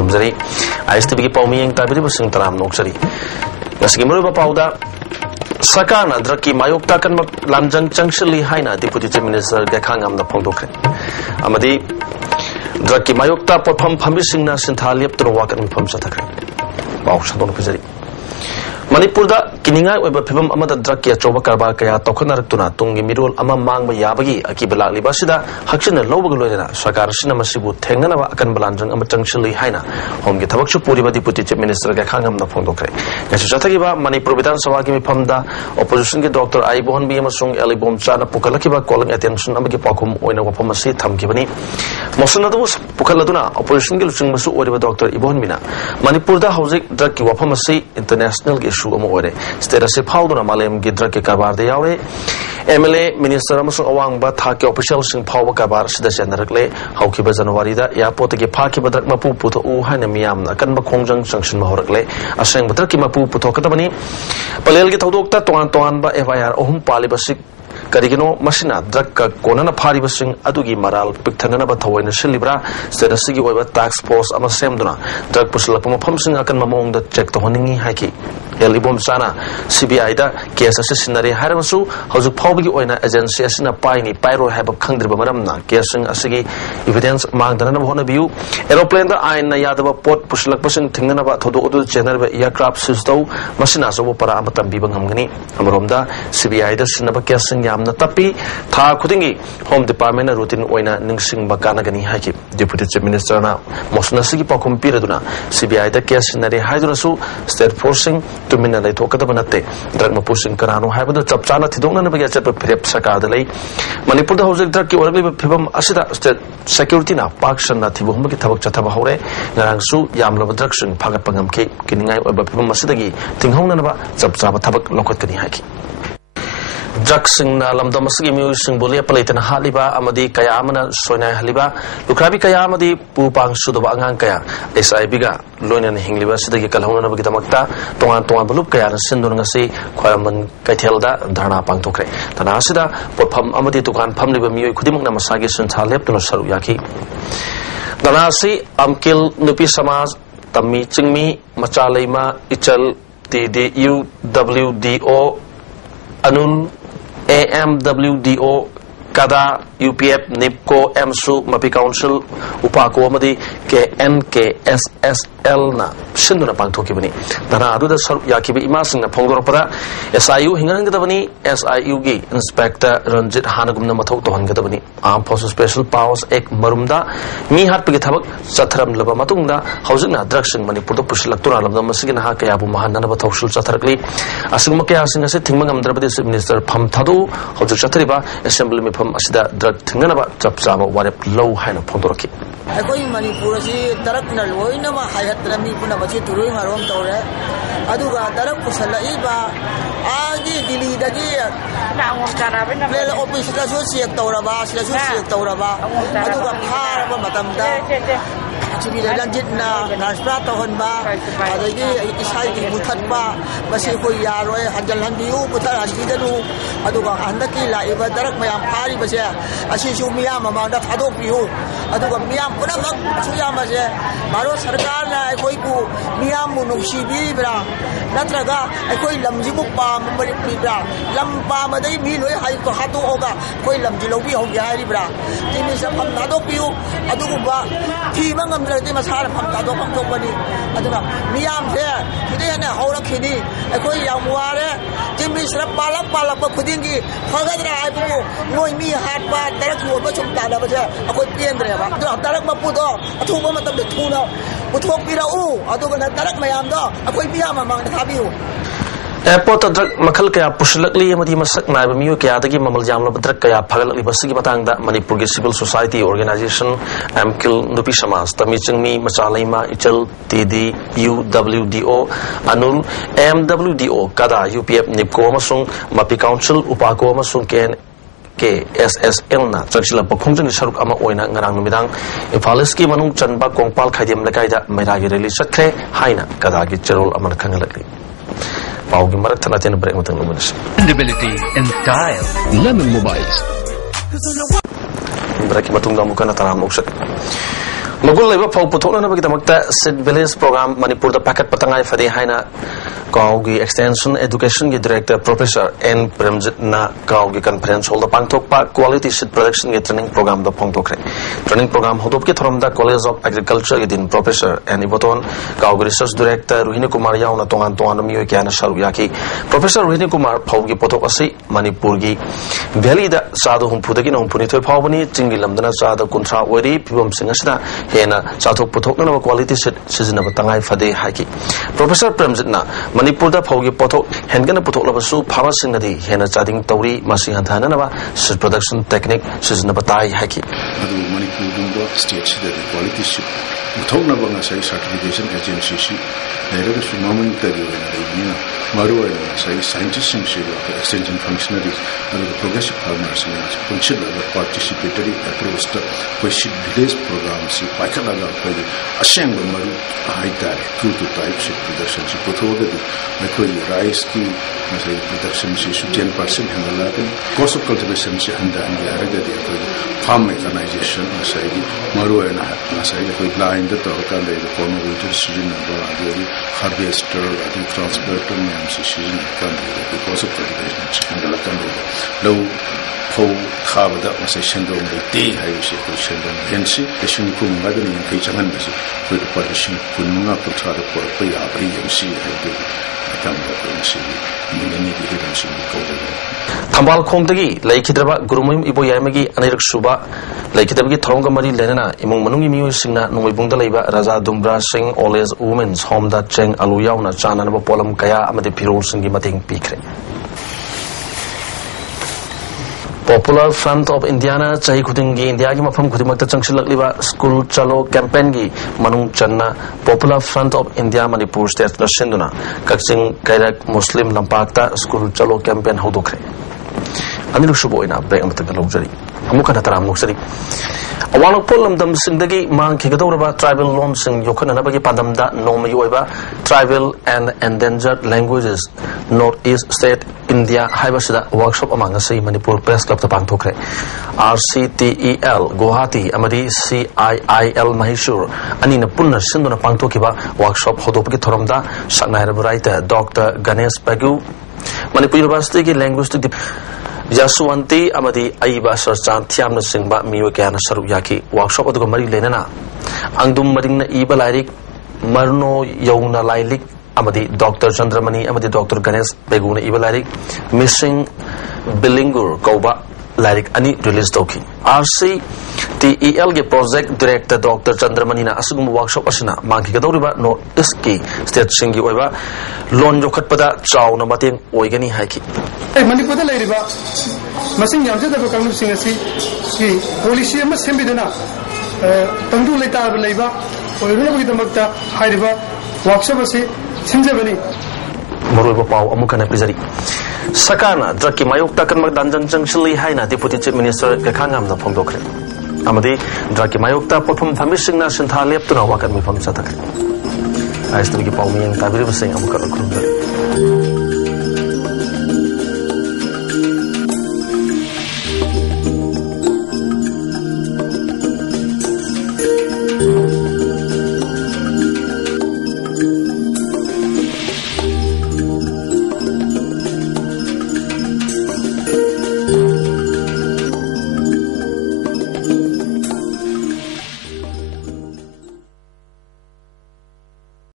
Kumzari, ISTV Paumiang Tabidi Sing Taram Noxari. Naskimuru Pauda Sakana Draki Mayokta kan Lamjang Changshili Haina, Deputy Chief Minister Gekangam the Pondokre. Amadi Draki Mayokta Popam Pamising Sintaliap to walk and Pum Satakre. Baushadon Kuzari. Manipurda Kininga Weba Pibam Amada Drakia Choba Karbakaya Tokonar Tuna Tungi Mirul Amamang Yabagi Akibala Libasida Hakshin and Lobagulena Sakarashina Masibu Tengana Akan Balanjang Amachangshili Haina Home Getabakshu Puriba Deputy Chief Minister Gakangam the Pondokre. Yashatakiba Manipuritan Sawaki Pamda Opposition Dr. Aibon Biamasung Elibom Chana Pukalakiba calling attention Amaki Pakum Oina Wapamasi Tamkibani Mosanadus Pukaladuna Opposition Gilsing Masu Oriba Dr. Ibon Mina Manipurda Housing Draki Wapamasi International Status Powder Malem Gidra Kabar de Yawe, MLA Minister Amasu Awang Bataki officials in Power Kabar Sidasan Rekle, Haukiba Zanavarida, Yapotaki Paki Badrakmapu Puto Hanamiam, Akan Bakonjang Junction Mahorkle, Asang Batraki Mapu Putokatamani, Palel Gitodokta Toan Ba FIR Ohum Palibasik. Karigino Masina, Draka, Konana Paribasing, Adugi Maral, Pictanana Batoy, and Silibra, Stedasigi over tax force, Amasemduna, Drag Puslapum Pumpsing Akan Mamong that checked the Honingi Haki, Elibom Sana, CBI, Kias Assassinary Haramasu, House of Pobi Oina Agency, Asina Pine, Pyro Hab of Kandribamanamna, Kiasing Asigi, evidence Magdana Honabu, Aeroplane the Aina Yadava Port, Pushlapasin, Tinganaba, Todo, General Aircraft Sisto, Masinas over Paramatam Bibanghamani, Amromda, CBI, the Sinaba Kiasing Yam. Tapi Tha Kudingi Home Department routine Oina Ningsing Bakanagani Haki Deputy Chief Minister na Mosnasigi Pakum Piraduna CBI the case in the Hydrasu state forcing to Mina they talk about Nate Dragma pushing Karano have the Chapchana Tidona Navigation Prep Sakadale Manipur the House Draki or Pibam Asida state security na Pakshan Natibu Tabak Chatabahore Narangsu Yamla Draction Pagapangam Cape Kininga Pibam Masidagi Tinghonaba Chapchaba Tabak Lokotani Haki Jackson Lamdamasigi Musing Bulia Palatan Haliba, Amadi Kayamana, Sona Haliba, Lukrabi Kayamadi, Pupang Sudaba Kaya, SIBiga, Lunian Hingliba, Sidaki Kalhona Bitamakta, Tuan Balup Kaya, Sindunasi, Quaman Kaitelda, Dana Pantokre, Tanasida, Popam Amadi Tukan Pamliba Mu Kudimak Namasagi Santalep to Saruyaki. Danasi, Amkil Nupi Samaz, Tami Chingmi, Machalema, Ichel, TDU, WDO, Anul, AMWDO, Kada, UPF, NIPCO, MSU, MAPI Council, Upako Amadi, KNKSSL na Sinduna Pantokibani. Dana Aduda Yakibi Imasing na Pongoropada, SIU Hingangadabani, SIU Gi, Inspector Ranjit Hanagum Namato Hangadabani, Armed Forces Special Powers Ek Marumda, Mihat Pigitabak, Satram Labamatunda, Housing Adruction, Manipur Pushilaktura, Lamasigan Hakayabu Mahana Batoshu Sataragli, Asumaka Singasi Timangam Drabadis Minister Pamtadu, Hoju Chatriba, Assembly Mipam Asida Drug Tinganaba, Chapsama, Warep Low Hana Pondoroki. I go in Manipurasi, Tarakna, Loinama, Hayatrami, Punamachi, Turing, Arom Tore, Aduga, Tarakusala, Agi, Dili, Dagia, Office Associate Toraba, Associate Toraba, Aduga, Parama, Matamda. Civil Jitna, Nasprata Honba, Adagi, Isai, Mutatba, Masiko Yaro, Hajalandiu, Putar, Sidanu, Aduga, Andaki, Iva Darak, Mayam Pari, Basia, Asishu Miyam, Amanda Fadopiu, Aduga Miam, Punamak, Suyama, Maro Sarkana, Koiku, Miam, Nushibibra, Natraga, Koilam Zibupa, Maripra, Lampa, Madai, Milo, Haiko Hatu Oga, Koilam Jilobi, Yaribra, Timisam Fadopiu, Aduba, Timangam. Masara Pamtado Company, Miam there, today and a whole kidney, a Koy Yamware, Timis Rapala Pudingi, Hagadra, no me hard part, direct to a bunch of Talabaja, a good Piendra, Tarak Mapudo, a 2 moment of the tuna, but hope Pira, I don't want to direct my amdo, a Koy Piama among the Tabu. Airport Makalka Pushlakli Madi Masak Naibamu Kiataki Mamaljam Drakaya Pagal Libasiki Matanga Manipur Civil Society Organization Amkil Nupishamas Tamichingmi Machalima Ichel TD UWDO Anul MWDO Kada UPF Nipko Masung Mapi Council Upako Masung Ken KSSL na Chachila Pakhongjang Sharuk Ama Oina Ngarang Numidang Ifaliski Manung Chanba Kongpal Khaidim Lakaida Mairagi Release Chakre Haina Kadagi Cherol Aman Kangalakli. Dependability and style. Lemon Mobiles. Magul leba phau puthokna nabagi damakta Sid Village program Manipur da packet patangai fade haina Kaugi Extension Education gi Director Professor N Premjit na Kaugi Conference hall da pangthok pa Quality Seed Production gi training program da phongtokre training program hodop ki thoram da College of Agriculture gi din Professor N Iboton Kaugi Research Director Ruhini Kumar yauna tongan tongan mi kyana saru yaki Professor Ruhini Kumar phau gi pothok asi Manipur gi Valley da sadu humpu da gi humpuni thoi phawbani chingi lamdana sada kuntra wari pibam singasida hena chathok puthok na quality seed season ba tangai fade haki Professor Premjit na Manipur da phaugi pothok hengana pothok labasu farmer sing nadi hena chading tawri masi hanthana na ba seed production technique season ba tai haki Manipur do state the quality seed pothok na ba sai certification agency si there is moment that you maru sai scientists sing extension functionaries and the progressive farmers consider the participatory approach to question village programs si paikala ga ko aseng maru haita two to type seed production si pothoga the rice ki sai production si 10% handla cost of cultivation si handa and the farm mechanization sai maru na sai ko line the to ka le ko no winter season na harvester and transporter and season kan because of cultivation si handla kan low po khabada masai shendong de hai se ko shendong hensi shin kum madan ni kai changan si ko partition kunna ko thara ko pa ya bari yamsi hai de kam ko si ni bi hiram si ko Thambal khongdagi laikhidraba gurumim ibo yaimagi anirak suba laikhidabagi thronga mari lenana imong manungi miyo singna nungibungda leiba Raja Dumbra Singh Old Women's Home da cheng alu yauna chanana ba polam kaya amade pirol singi mating pikre Popular Front of Indiana chahi khudingi India gi mafam khudimakta changsilakliba school chalo campaign gi manung channa Popular Front of India Manipur State na sinduna kakching kairak Muslim lampakta school chalo campaign hodokre aniluk subo ina break amata galojari amuka nataram noksari awalok polam dam singdagi mang khigadoraba tribal lom sing yokhana nabagi padamda nomai oiba tribal and endangered languages Northeast State India haibasida workshop among sei Manipur Press Club ta pangthokre RCTEL Guwahati amadi CIIL Maheshwor anina punna sinduna pangthokiba workshop hodopagi thoramda saknaira writer Dr. Ganesh Pagu Manipur University ki linguistic Yasuwanti amadi aiba sarchan thiamna singba miyo kyana saru yaki workshop adugo mari lenana angdum maringna iba lairik marno yauna lailik amadi Dr. Chandramani amadi Dr. Ganesh Beguna iba lairik missing bilingual kauba lairik ani release toki RCTEL ge project director Dr. Chandramani na asugum workshop asina mangki gadoriba no iski state singi oiba lon jokhatpada chauna mateng oigani haiki Manipur da lairiba masing yamjada ba kanglu singasi ki policy ama sembidana tangdu leta leiba oiruna bi damakta hairiba workshop ase sinjabani Moruiba pau amukana pizari Sakana draki mayokta kan magdanjang jangshili haina Deputy Chief Minister Kekhangam na phongdokre amadi draki mayokta pothum phamisingna sintha leptuna wakan mi pham chatakre ISTV ki pau miyang tabiri basing amukana khurumdari